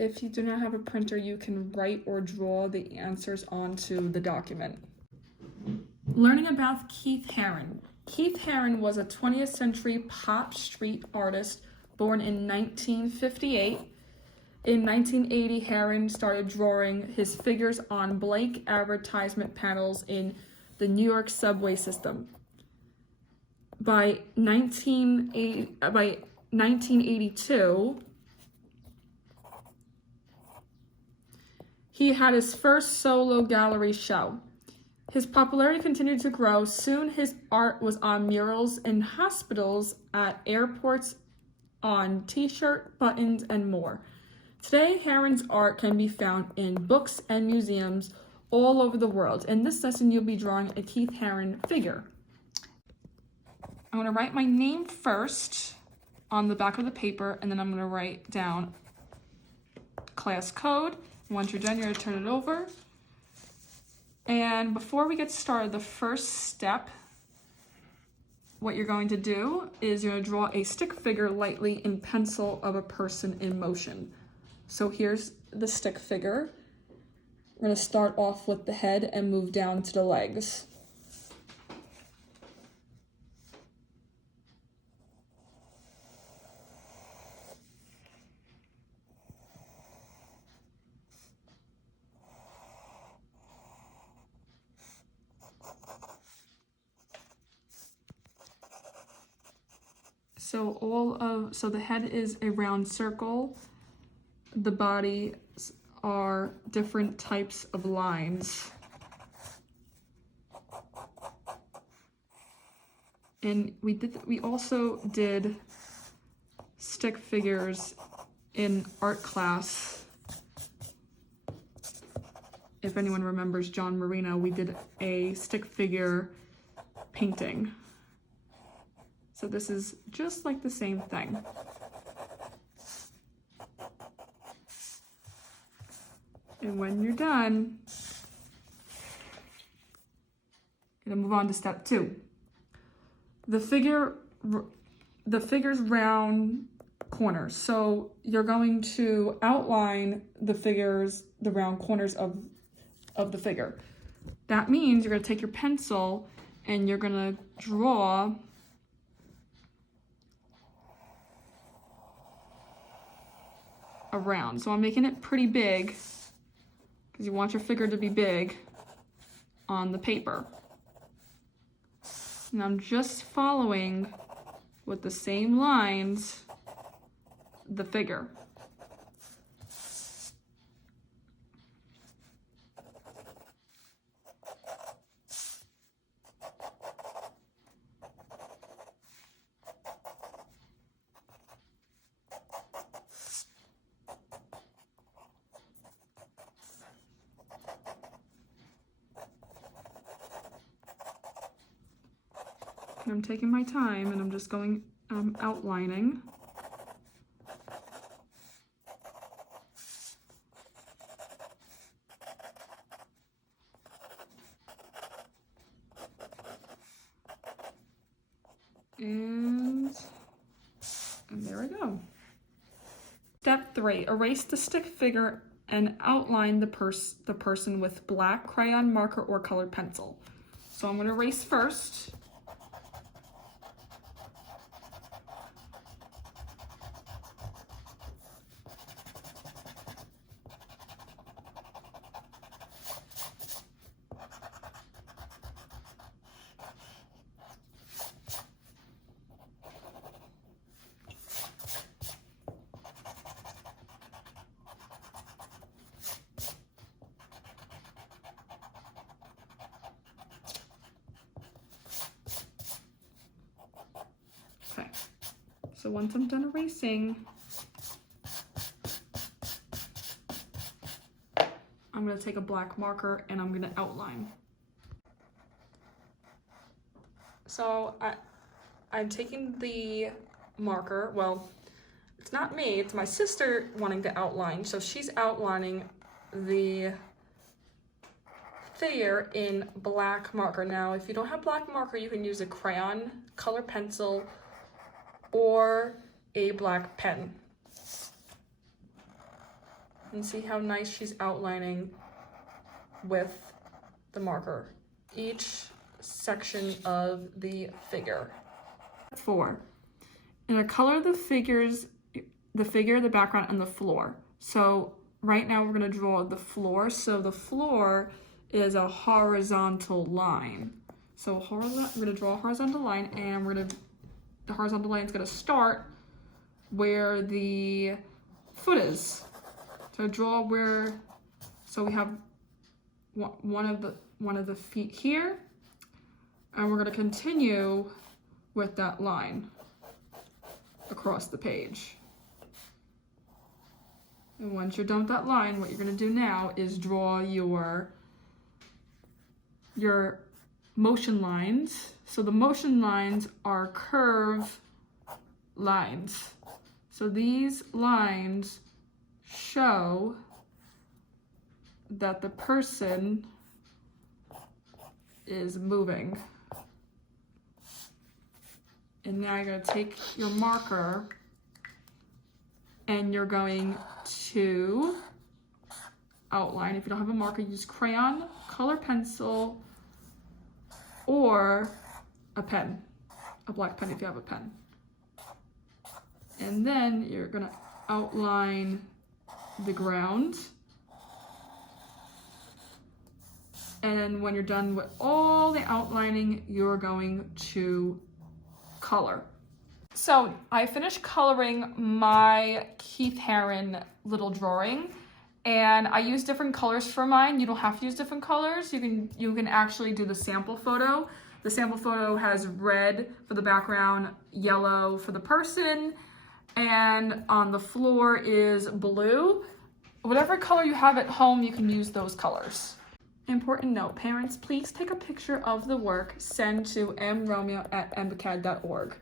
if you do not have a printer, you can write or draw the answers onto the document. Learning about Keith Haring. Keith Haring was a 20th century pop street artist born in 1958. In 1980, Haring started drawing his figures on blank advertisement panels in the New York subway system. By 1982, he had his first solo gallery show. His popularity continued to grow. Soon his art was on murals in hospitals, at airports, on t-shirt, buttons, and more. Today, Haring's art can be found in books and museums all over the world. In this lesson, you'll be drawing a Keith Haring figure. I'm going to write my name first on the back of the paper, and then I'm going to write down class code. Once you're done, you're going to turn it over. And before we get started, the first step, what you're going to do is you're going to draw a stick figure lightly in pencil of a person in motion. So here's the stick figure. We're going to start off with the head and move down to the legs. So the head is a round circle. The body are different types of lines. And we also did stick figures in art class. If anyone remembers John Marino, we did a stick figure painting. So this is just like the same thing. And when you're done, you're gonna move on to step 2. The figure's round corners. So you're going to outline the round corners of the figure. That means you're gonna take your pencil and you're gonna draw a round. So I'm making it pretty big because you want your figure to be big on the paper. And I'm just following with the same lines the figure. And I'm taking my time and I'm just going, outlining. And there we go. Step 3, erase the stick figure and outline the person with black crayon marker or colored pencil. So I'm going to erase first. So once I'm done erasing, I'm going to take a black marker and I'm going to outline. So I'm taking the marker, well, it's not me, it's my sister wanting to outline. So she's outlining the figure in black marker. Now, if you don't have black marker, you can use a crayon, color pencil, or a black pen. And see how nice she's outlining with the marker each section of the figure. 4. And I color the figure, the background, and the floor. So right now we're going to draw the floor. So the floor is a horizontal line. So we're going to draw a horizontal line, and the horizontal line is going to start where the foot is. So draw where, so we have one of the feet here, and we're going to continue with that line across the page. And once you're done with that line, what you're going to do now is draw your motion lines. So the motion lines are curve lines. So these lines show that the person is moving. And now you're going to take your marker and you're going to outline. If you don't have a marker, use crayon, color pencil, or a pen, a black pen if you have a pen. And then you're going to outline the ground. And when you're done with all the outlining, you're going to color. So I finished coloring my Keith Haring little drawing, and I used different colors for mine. You don't have to use different colors. You can actually do the sample photo. The sample photo has red for the background, yellow for the person, and on the floor is blue. Whatever color you have at home, you can use those colors. Important note, parents, please take a picture of the work, send to mromeo@mbcad.org.